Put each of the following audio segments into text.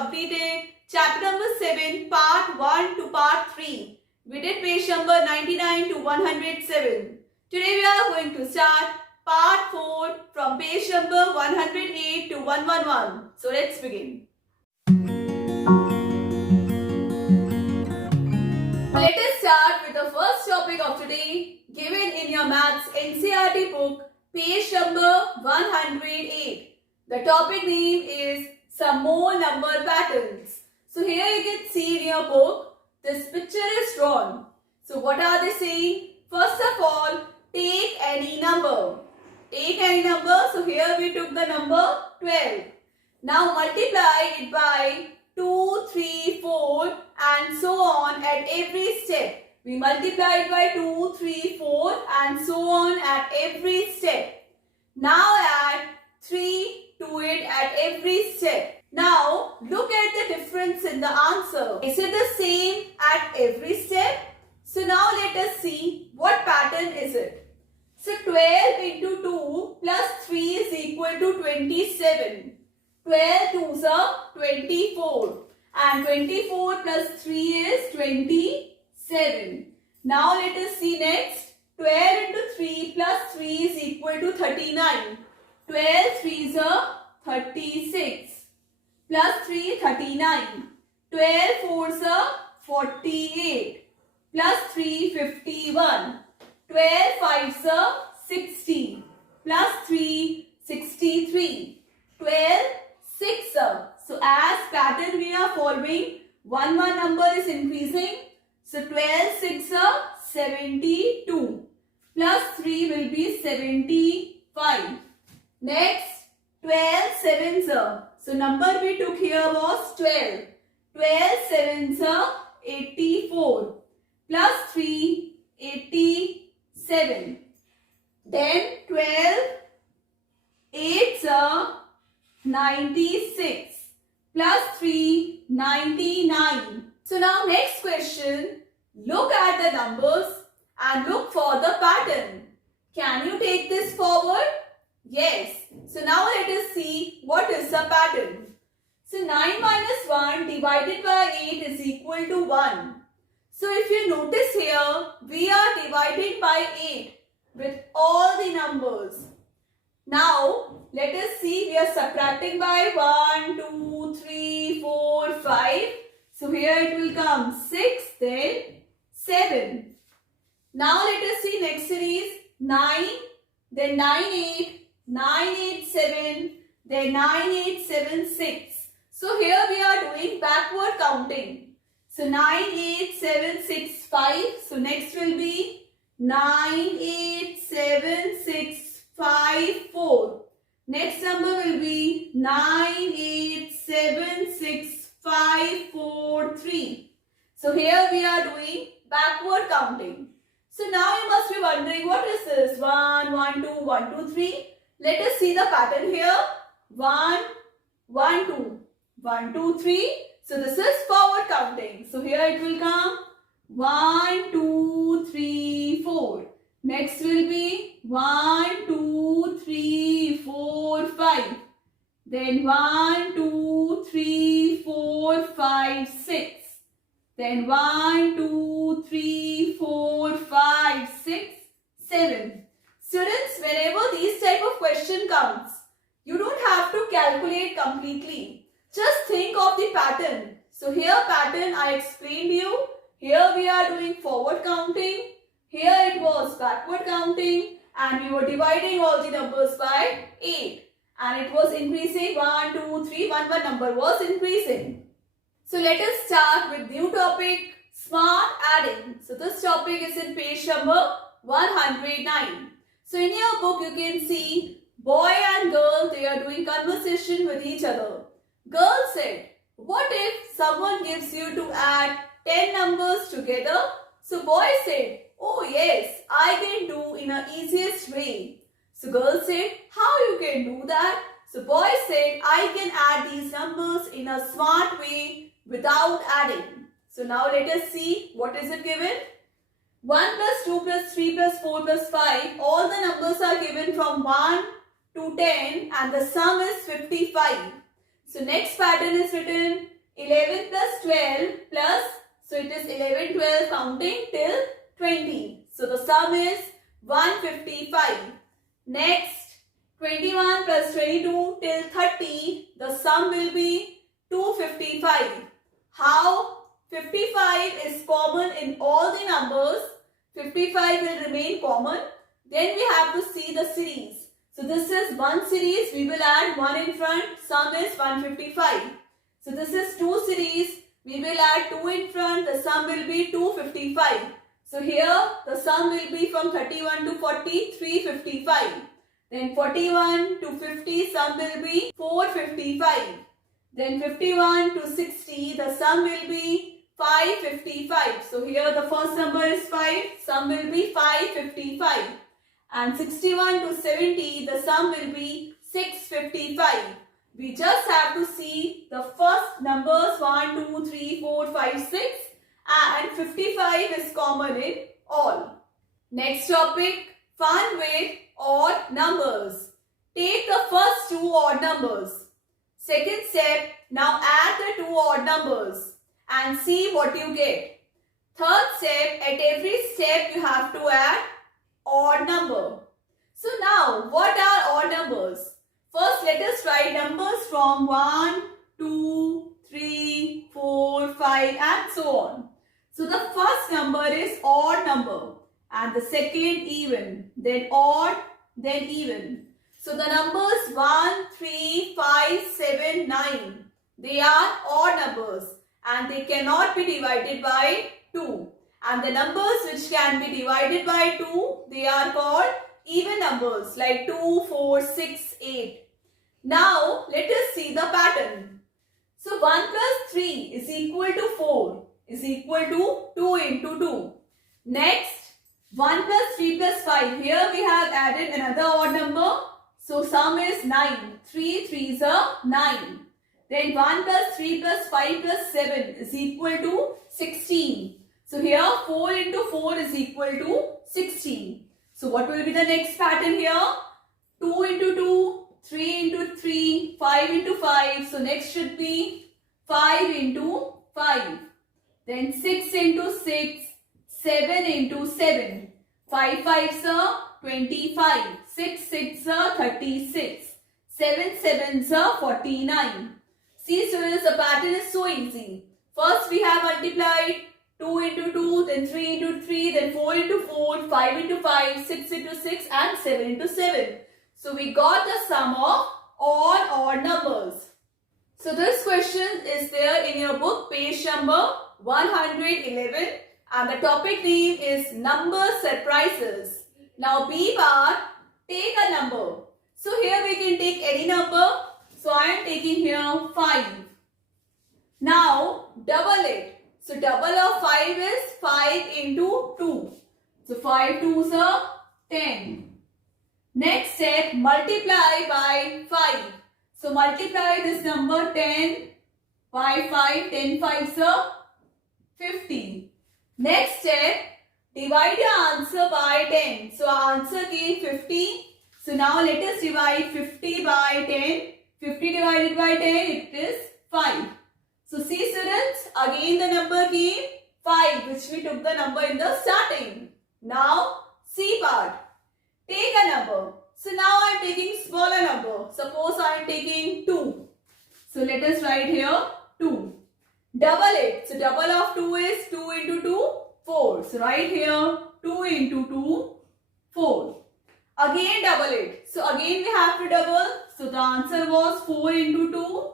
completed chapter number 7, part 1 to part 3. We did page number 99 to 107. Today we are going to start part 4 from page number 108 to 111. So let's begin. Let us start with the first topic of today, given in your maths NCERT book, page number 108. The topic name is some more number patterns. So here you can see in your book, this picture is drawn. So what are they saying? First of all, take any number. Take any number. So here we took the number 12. Now multiply it by 2, 3, 4 and so on at every step. We multiply it by 2, 3, 4 and so on at every step. Now add 3 to it at every step. Now look at the difference in the answer. Is it the same at every step? So now let us see what pattern is it. So 12 into 2 plus 3 is equal to 27. 12 2s are 24 and 24 plus 3 is 27. Now let us see next. 12 into 3 plus 3 is equal to 39. 12 3s are 36 plus 3 39. 12 4s are 48 plus 3 51. 12 5s are 60 plus 3 63. 12 6 are. So as pattern we are following, one number is increasing. So 12 6 are 72 plus 3 will be 75. Next 12 7s are. So number we took here was 12. 12 7s are 84 plus 3 87. Then 12 8s are 96 plus 3 99. So now next question, look at the numbers and look for the pattern. Can you take this forward? Yes. So now let us see what is the pattern. So 9 minus 1 divided by 8 is equal to 1. So if you notice here, we are dividing by 8 with all the numbers. Now let us see, we are subtracting by 1, 2, 3, 4, 5. So here it will come 6, then 7. Now let us see next series 9, then 9, 8. 9, 8, 7, then 9, 8, 7, 6. So here we are doing backward counting. So 9, 8, 7, 6, 5. So next will be 9, 8, 7, 6, 5, 4. Next number will be 9, 8, 7, 6, 5, 4, 3. So here we are doing backward counting. So now you must be wondering, what is this? 1, 1, 2, 1, 2, 3. Let us see the pattern here. 1, 1, 2, 1, 2, 3. So this is forward counting. So here it will come 1, 2, 3, 4. Next will be 1, 2, 3, 4, 5. Then 1, 2, 3, 4, 5, 6. Then 1, 2, 3, 4, 5, 6, 7. Students, whenever these type of question comes, you don't have to calculate completely. Just think of the pattern. So here pattern I explained you. Here we are doing forward counting. Here it was backward counting. And we were dividing all the numbers by 8. And it was increasing 1, 2, 3. One number was increasing. So let us start with new topic, smart adding. So this topic is in page number 109. So in your book you can see boy and girl, they are doing conversation with each other. Girl said, what if someone gives you to add 10 numbers together? So boy said, oh yes, I can do in a easiest way. So girl said, how you can do that? So boy said, I can add these numbers in a smart way without adding. So now let us see what is it given. 1 plus 2 plus 3 plus 4 plus 5, all the numbers are given from 1 to 10 and the sum is 55. So next pattern is written 11 plus 12 plus, so it is 11, 12 counting till 20. So the sum is 155. Next 21 plus 22 till 30, the sum will be 255. How? 55 is common in all the numbers. 55 will remain common. Then we have to see the series. So this is one series, we will add 1 in front, sum is 155. So this is 2 series, we will add 2 in front, the sum will be 255. So here the sum will be from 31 to 40, 355. Then 41 to 50, sum will be 455. Then 51 to 60, the sum will be 555. So here the first number is 5, sum will be 555. And 61 to 70, the sum will be 655. We just have to see the first numbers 1, 2, 3, 4, 5, 6 and 55 is common in all. Next topic, fun with odd numbers. Take the first 2 odd numbers. Second step, now add the 2 odd numbers and see what you get. Third step, at every step you have to add odd number. So now, what are odd numbers? First, let us write numbers from 1, 2, 3, 4, 5 and so on. So the first number is odd number and the second even, then odd, then even. So the numbers 1, 3, 5, 7, 9, they are odd numbers and they cannot be divided by 2. And the numbers which can be divided by 2, they are called even numbers like 2, 4, 6, 8. Now let us see the pattern. So 1 plus 3 is equal to 4 is equal to 2 into 2. Next 1 plus 3 plus 5. Here we have added another odd number. So sum is 9. 3 3s are 9. Then 1 plus 3 plus 5 plus 7 is equal to 16. So here 4 into 4 is equal to 16. So what will be the next pattern here? 2 into 2, 3 into 3, 5 into 5. So next should be 5 into 5. Then 6 into 6, 7 into 7. 5 5s are 25. 6 6 are 36. 7 7s are 49. See students, the pattern is so easy. First we have multiplied 2 into 2, then 3 into 3, then 4 into 4, 5 into 5, 6 into 6 and 7 into 7. So we got the sum of all odd numbers. So this question is there in your book, page number 111 and the topic name is number surprises. Now B part, take a number. So here we can take any number. So I am taking here 5. Now double it. So double of 5 is 5 into 2. So 5 2s are 10. Next step, multiply by 5. So multiply this number 10 by 5. 10 5s are 50. Next step, divide your answer by 10. So our answer came 50. So now let us divide 50 by 10. 50 divided by 10, it is 5. So see students, again the number came 5, which we took the number in the starting. Now C part, take a number. So now I am taking smaller number. Suppose I am taking 2. So let us write here 2. Double it. So double of 2 is 2 into 2, 4. So write here 2 into 2, 4. Again double it. So again we have to double. So the answer was 4 into 2,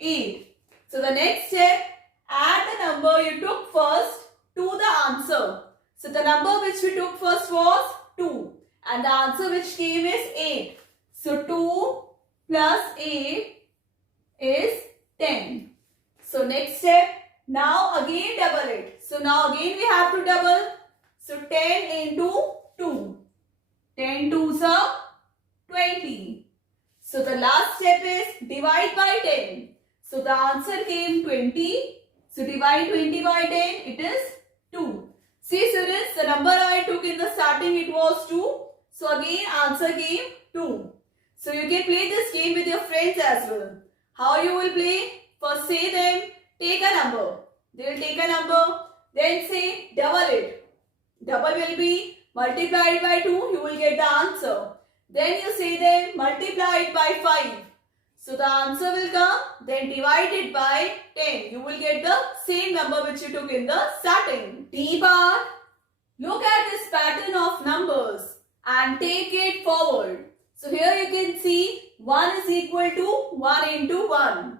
8. So the next step, add the number you took first to the answer. So the number which we took first was 2 and the answer which came is 8. So 2 plus 8 is 10. So next step, now again double it. So now again we have to double. So 10 into 2. 10 2s are 20. So the last step is divide by 10. So the answer came 20. So divide 20 by 10, it is 2. See students, the number I took in the starting, it was 2. So again answer came 2. So you can play this game with your friends as well. How you will play? First say them, take a number. They will take a number. Then say double it. Double will be multiplied by 2. You will get the answer. Then you say them multiply it by 5. So the answer will come. Then divide it by 10. You will get the same number which you took in the starting. D part. Look at this pattern of numbers and take it forward. So here you can see 1 is equal to 1 into 1.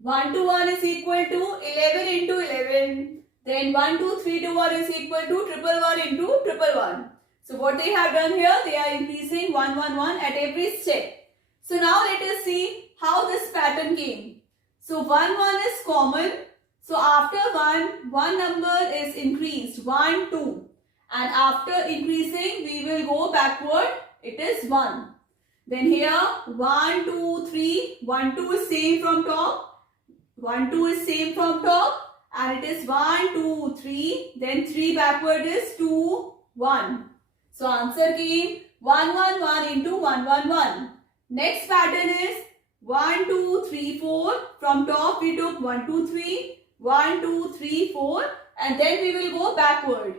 1 to 1 is equal to 11 into 11. Then 1, 2, 3 to 1 is equal to 111 into 111. So what they have done here, they are increasing 1, 1, 1 at every step. So now let us see how this pattern came. So 1, 1 is common. So after 1, one number is increased, 1, 2. And after increasing, we will go backward. It is 1. Then here 1, 2, 3. 1, 2 is same from top. 1, 2 is same from top. And it is 1, 2, 3. Then 3 backward is 2, 1. So answer came 1, 1, 1 into 1, 1, 1. Next pattern is 1, 2, 3, 4. From top we took 1, 2, 3. 1, 2, 3, 4. And then we will go backward.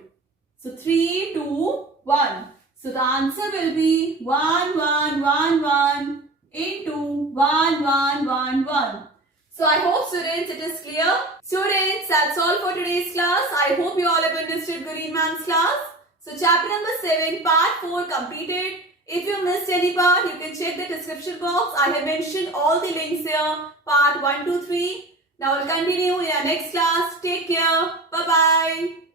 So 3, 2, 1. So the answer will be 1, 1, 1, 1 into 1, 1, 1, 1. So I hope students it is clear. Students, that's all for today's class. I hope you all have understood Gureen ma'am's class. So chapter number 7 part 4 completed. If you missed any part, you can check the description box. I have mentioned all the links here. Part 1, 2, 3. Now we'll continue in our next class. Take care. Bye-bye.